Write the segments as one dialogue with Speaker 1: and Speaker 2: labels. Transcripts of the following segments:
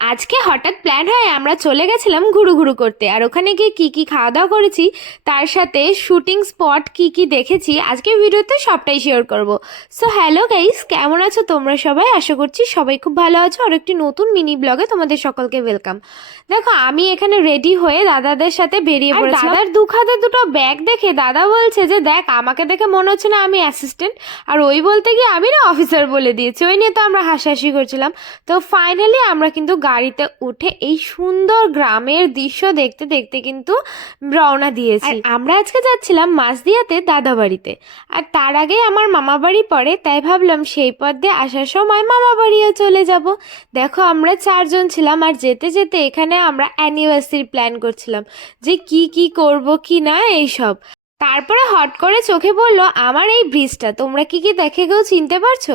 Speaker 1: আজকে হঠাৎ প্ল্যান হয় আমরা চলে গেছিলাম ঘুরু ঘুরু করতে আর ওখানে গিয়ে কী কী খাওয়া দাওয়া করেছি তার সাথে শুটিং স্পট কী কী দেখেছি আজকে ভিডিওতে সবটাই শেয়ার করব। সো হ্যালো গাইস কেমন আছো তোমরা সবাই? আশা করছি সবাই খুব ভালো আছো আর একটি নতুন মিনি ব্লগে তোমাদের সকলকে ওয়েলকাম দেখো আমি এখানে রেডি হয়ে দাদাদের সাথে বেরিয়ে পড়েছি দাদার দু খাতে দুটো ব্যাগ দেখে দাদা বলছে যে দেখ আমাকে দেখে মনে হচ্ছে না আমি অ্যাসিস্ট্যান্ট আর ওই বলতে গিয়ে আমি না অফিসার বলে দিয়েছি। ওই নিয়ে তো আমরা হাসাহাসি করছিলাম। তো ফাইনালি আমরা কিন্তু গাড়িতে উঠে এই সুন্দর গ্রামের দৃশ্য দেখতে দেখতে কিন্তু রওনা দিয়েছি। আমরা আজকে যাচ্ছিলাম মাসদিয়াতে দাদা বাড়িতে আর তার আগে আমার মামা বাড়ি পড়ে, তাই ভাবলাম সেই পথ দিয়ে আসার সময় মামা বাড়িও চলে যাব। দেখো, আমরা চারজন ছিলাম আর যেতে যেতে এখানে আমরা অ্যানিভার্সারি প্ল্যান করছিলাম যে কি কি করব, কি না, এইসব। তারপরে হট করে চোখে পড়ল আমার এই ব্রিজটা, তোমরা কি কি দেখে কেউ চিনতে পারছ?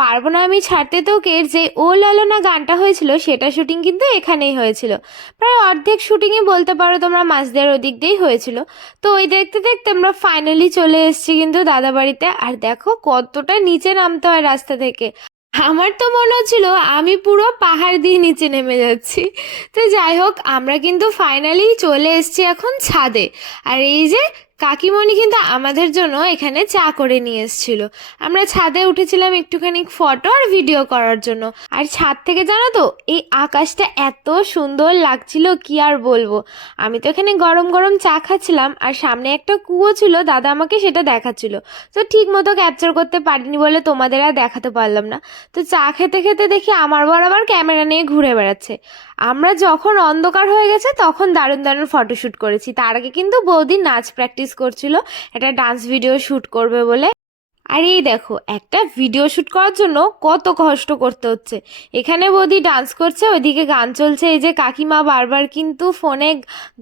Speaker 1: পারব না আমি ছাড়তে তোকে যে ও লালনা গানটা হয়েছিল, সেটা শুটিং কিন্তু এখানেই হয়েছিল। প্রায় অর্ধেক শুটিংই বলতে পারো তোমরা মাঝদের ওদিক দিয়েই হয়েছিল। তো ওই দেখতে দেখতে আমরা ফাইনালি চলে এসেছি কিন্তু দাদা বাড়িতে। আর দেখো কতটা নিচে নামতে হয় রাস্তা থেকে। আমার তো মনে হচ্ছিল আমি পুরো পাহাড় দিয়ে নিচে নেমে যাচ্ছি। তো যাই হোক, আমরা কিন্তু ফাইনালি চলে এসেছি এখন ছাদে। আর এই যে কাকিমণি কিন্তু আমাদের জন্য এখানে চা করে নিয়ে এসেছিল। আমরা ছাদে উঠেছিলাম একটুখানি ফটো আর ভিডিও করার জন্য। আর ছাদ থেকে জানো তো, এই আকাশটা এত সুন্দর লাগছিল, কি আর বলব? আমি তো এখানে গরম গরম চা খাচ্ছিলাম, আর সামনে একটা কুয়ো ছিল, দাদা আমাকে সেটা দেখাচ্ছিল। তো ঠিক মতো ক্যাপচার করতে পারিনি বলে তোমাদের আর দেখাতে পারলাম না। তো চা খেতে খেতে দেখি আমার বর আবার ক্যামেরা নিয়ে ঘুরে বেড়াচ্ছে। আমরা যখন অন্ধকার হয়ে গেছে, তখন দারুণ দারুণ ফটোশ্যুট করেছি। তার আগে কিন্তু বৌদি নাচ প্র্যাকটিস করছিল, একটা ডান্স ভিডিও শ্যুট করবে বলে। আর এই দেখো, একটা ভিডিও শ্যুট করার জন্য কত কষ্ট করতে হচ্ছে। এখানে বৌদি ডান্স করছে, ওইদিকে গান চলছে। এই যে কাকিমা বারবার কিন্তু ফোনে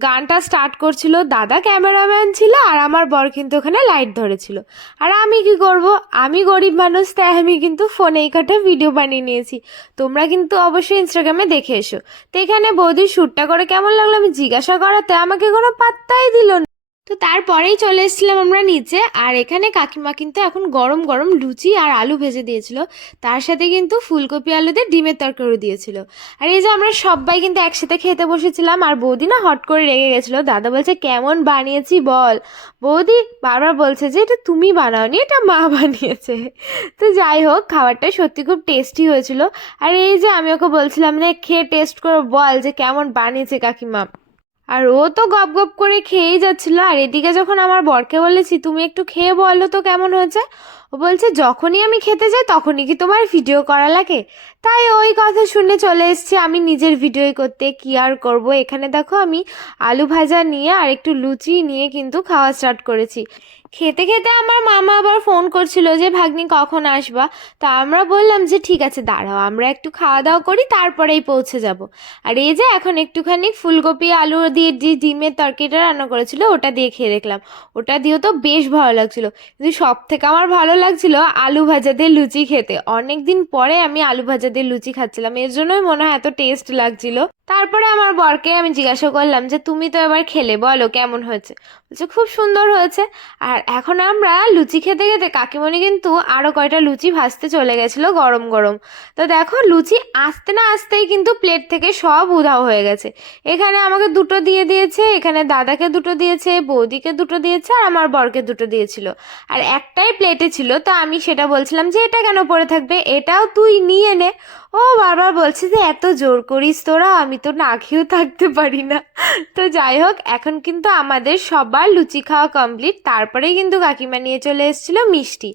Speaker 1: গানটা স্টার্ট করছিল। দাদা ক্যামেরাম্যান ছিল আর আমার বর কিন্তু ওখানে লাইট ধরেছিল। আর আমি কি করব? আমি গরিব মানুষ, তাই আমি কিন্তু ফোনে এই কটা ভিডিও বানিয়ে নিয়েছি। তোমরা কিন্তু অবশ্যই ইনস্টাগ্রামে দেখে এসো। তো এখানে বৌদির শ্যুটটা করে কেমন লাগল আমি জিজ্ঞাসা করাতে আমাকে কোনো পাত্তাই দিল না। তো তারপরেই চলে এসেছিলাম আমরা নিচে, আর এখানে কাকিমা কিন্তু এখন গরম গরম লুচি আর আলু ভেজে দিয়েছিল। তার সাথে কিন্তু ফুলকপি আলুতে ডিমের তরকারিও দিয়েছিল। আর এই যে আমরা সবাই কিন্তু একসাথে খেতে বসেছিলাম, আর বৌদি না হট করে রেগে গেছিল। দাদা বলছে, কেমন বানিয়েছি বল। বৌদি বারবার বলছে যে, এটা তুমি বানাওনি, এটা মা বানিয়েছে। তো যাই হোক, খাবারটা সত্যি খুব টেস্টি হয়েছিল। আর এই যে আমি ওকে বলছিলাম, না, খেয়ে টেস্ট করে, বল যে কেমন বানিয়েছে কাকিমা। আর ও তো গপ গপ করে খেয়েই যাচ্ছিল। আর এদিকে যখন আমার বরকে বলেছি, তুমি একটু খেয়ে বলো তো কেমন হয়েছে? ও বলছে, যখনই আমি খেতে যাই, তখনই কি তোমার ভিডিও করা লাগে? তাই ওই কথা শুনে চলে এসেছি আমি নিজের ভিডিও করতে। কি আর করব? এখানে দেখো আমি আলু ভাজা নিয়ে আর একটু লুচি নিয়ে কিন্তু খাওয়া স্টার্ট করেছি। খেতে খেতে আমার মামা আবার ফোন করছিল যে, ভাগ্নি, কখন আসবা? তা আমরা বললাম যে, ঠিক আছে, দাঁড়াও, আমরা একটু খাওয়া দাওয়া করি, তারপরেই পৌঁছে যাব। আর এই যে, এখন একটুখানি ফুলকপি, আলু দিয়ে যে ডিমের তরকারিটা রান্না করেছিল, ওটা দিয়ে খেয়ে দেখলাম। ওটা দিয়েও তো বেশ ভালো লাগছিল। কিন্তু সব থেকে আমার ভালো লাগছিল আলু ভাজা দিয়ে লুচি খেতে। অনেকদিন পরে আমি আলু ভাজা দিয়ে লুচি খাচ্ছিলাম। এর জন্যই মনে হয় এত টেস্ট লাগছিল। তারপরে আমার বরকে আমি জিজ্ঞাসা করলাম যে, তুমি তো এবার খেলে, বলো কেমন হয়েছে? বলছে, খুব সুন্দর হয়েছে। আর এখন আমরা লুচি খেতে খেতে কাকিমণি কিন্তু আরও কয়টা লুচি ভাজতে চলে গেছিল গরম গরম। তো দেখো, লুচি আসতে না আসতেই কিন্তু প্লেট থেকে সব উধাও হয়ে গেছে। এখানে আমাকে দুটো দিয়ে দিয়েছে, এখানে দাদাকে দুটো দিয়েছে, বৌদিকে দুটো দিয়েছে, আর আমার বরকে দুটো দিয়েছিল। আর একটাই প্লেটে ছিল, তো আমি সেটা বলছিলাম যে, এটা কেন পড়ে থাকবে? এটাও তুই নিয়ে নে। ও, বারবার বলছে যে, এত জোর করিস তোরা, আমি তো না খেয়েও থাকতে পারি না। তো যাই হোক, এখন কিন্তু আমাদের সবার লুচি খাওয়া কমপ্লিট তারপরে কিন্তু কাকিমা নিয়ে চলে এসেছিল মিষ্টি।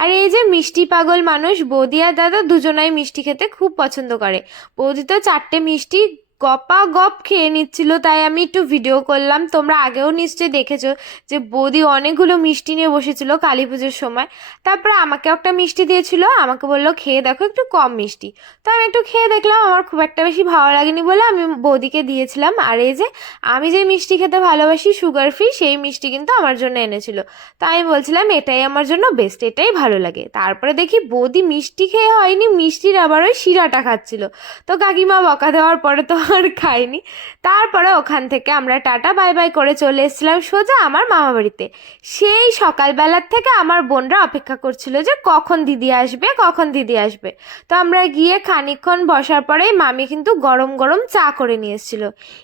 Speaker 1: আর এই যে মিষ্টি পাগল মানুষ, বৌদি আর দাদা দুজনাই মিষ্টি খেতে খুব পছন্দ করে। বৌদি তো চারটে মিষ্টি গপা গপ খেয়ে নিচ্ছিল, তাই আমি একটু ভিডিও করলাম। তোমরা আগেও নিশ্চয়ই দেখেছ যে বৌদি অনেকগুলো মিষ্টি নিয়ে বসেছিল কালী পুজোর সময়। তারপরে আমাকে একটা মিষ্টি দিয়েছিল, আমাকে বলল, খেয়ে দেখো একটু কম মিষ্টি। তো আমি একটু খেয়ে দেখলাম, আমার খুব একটা বেশি ভালো লাগেনি বলে আমি বৌদিকে দিয়েছিলাম। আর এই যে, আমি যে মিষ্টি খেতে ভালোবাসি সুগার ফ্রি সেই মিষ্টি কিন্তু আমার জন্য এনেছিল। তো আমি বলছিলাম, এটাই আমার জন্য বেস্ট এটাই ভালো লাগে। তারপরে দেখি বৌদি মিষ্টি খেয়ে হয়নি, মিষ্টির আবার ওই শিরাটা খাচ্ছিল। তো কাকিমা বকা দেওয়ার পরে তো আর খাইনি। তারপরে ওখান থেকে আমরা টাটা, বাই বাই করে চলে এসেছিলাম সোজা আমার মামা বাড়িতে। সেই সকালবেলার থেকে আমার বোনরা অপেক্ষা করছিল যে কখন দিদি আসবে, কখন দিদি আসবে। তো আমরা গিয়ে খানিকক্ষণ বসার পরেই মামি কিন্তু গরম গরম চা করে নিয়ে এসেছিল।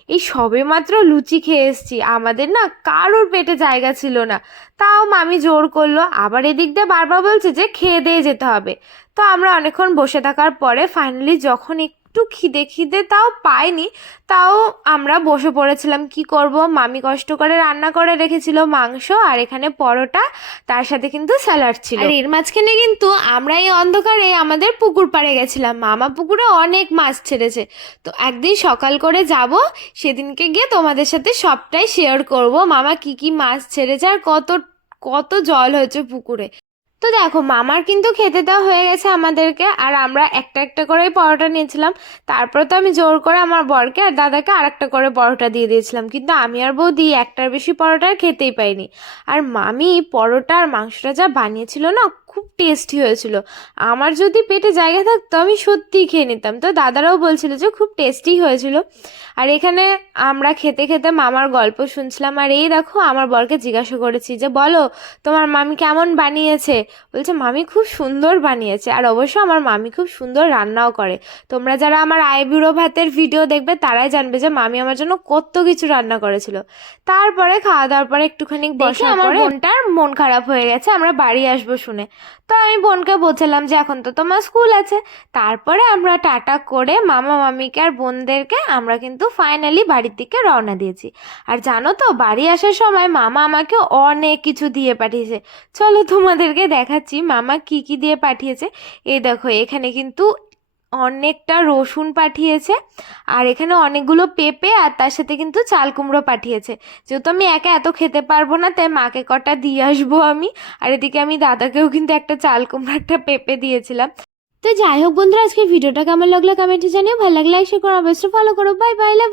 Speaker 1: এই সবে মাত্র লুচি খেয়ে এসেছি। আমাদের না কারোর পেটে জায়গা ছিল না। তাও মামি জোর করল। আবার এদিক দিয়ে বারবার বলছে যে খেয়ে দিয়ে যেতে হবে। তো আমরা অনেকক্ষণ বসে থাকার পরে ফাইনালি যখন একটু খিদে খিদে তাও পাইনি, তাও আমরা বসে পড়েছিলাম। কি করব? মামি কষ্ট করে রান্না করে রেখেছিল মাংস আর এখানে পরোটা, তার সাথে কিন্তু স্যালাড ছিল। আর এর মাঝখানে কিন্তু আমরা এই অন্ধকারে আমাদের পুকুর পাড়ে গেছিলাম। মামা পুকুরে অনেক মাছ ছেড়েছে। তো একদিন সকাল করে যাব, সেদিনকে গিয়ে তোমাদের সাথে সবটাই শেয়ার করব। মামা কি কি মাছ ছেড়েছে আর কত কত জল হয়েছে পুকুরে। তো দেখো, মামার কিন্তু খেতে দেওয়া হয়ে গেছে আমাদেরকে, আর আমরা একটা একটা করেই পরোটা নিয়েছিলাম। তারপরে তো আমি জোর করে আমার বরকে আর দাদাকে আর একটা করে পরোটা দিয়ে দিয়েছিলাম। কিন্তু আমি আর বৌদি একটার বেশি পরোটা খেতেই পাইনি। আর মামি পরোটা আর মাংসটা যা বানিয়েছিল না খুব টেস্টি হয়েছিল। আমার যদি পেটে জায়গা থাকতো আমি সত্যিই খেয়ে নিতাম। তো দাদারাও বলছিল যে খুব টেস্টি হয়েছিল। আর এখানে আমরা খেতে খেতে মামার গল্প শুনছিলাম। আর এই দেখো আমার বরকে জিজ্ঞাসা করেছি যে বলো তোমার মামি কেমন বানিয়েছে? বলছে মামি খুব সুন্দর বানিয়েছে। আর অবশ্য আমার মামি খুব সুন্দর রান্নাও করে। তোমরা যারা আমার আইবুড়ো ভাতের ভিডিও দেখবে তারাই জানবে যে মামি আমার জন্য কত কিছু রান্না করেছিল। তারপরে খাওয়া দাওয়ার পরে একটুখানি বসে আমার বোনটার মন খারাপ হয়ে গেছে। আমরা বাড়ি আসব শুনে। তো আমি বোনকে বলছিলাম যে, এখন তো তোমার স্কুল আছে। তারপরে আমরা টাটা করে মামা মামিকে আর বোনদেরকে আমরা কিন্তু ফাইনালি বাড়ির দিকে রওনা দিয়েছি। আর জানো তো, বাড়ি আসার সময় মামা আমাকে অনেক কিছু দিয়ে পাঠিয়েছে। চলো তোমাদেরকে দেখাচ্ছি মামা কি কি দিয়ে পাঠিয়েছে। এই দেখো, এখানে কিন্তু অনেকটা রসুন পাঠিয়েছে, আর এখানে অনেকগুলো পেঁপে আর তার সাথে কিন্তু চাল কুমড়ো পাঠিয়েছে। যেহেতু আমি একা এত খেতে পারব না, তাই মাকে কটা দিয়ে আসব আমি, আর এদিকে আমি দাদাকেও কিন্তু একটা চাল কুমড়ো, একটা পেঁপে দিয়েছিলাম। তো যাই হোক বন্ধুরা আজকে ভিডিওটা কেমন লাগল কমেন্টে জানিও, ভালো লাগলে লাইক শেয়ার করো, অবশ্যই ফলো করো। বাই বাই লাভ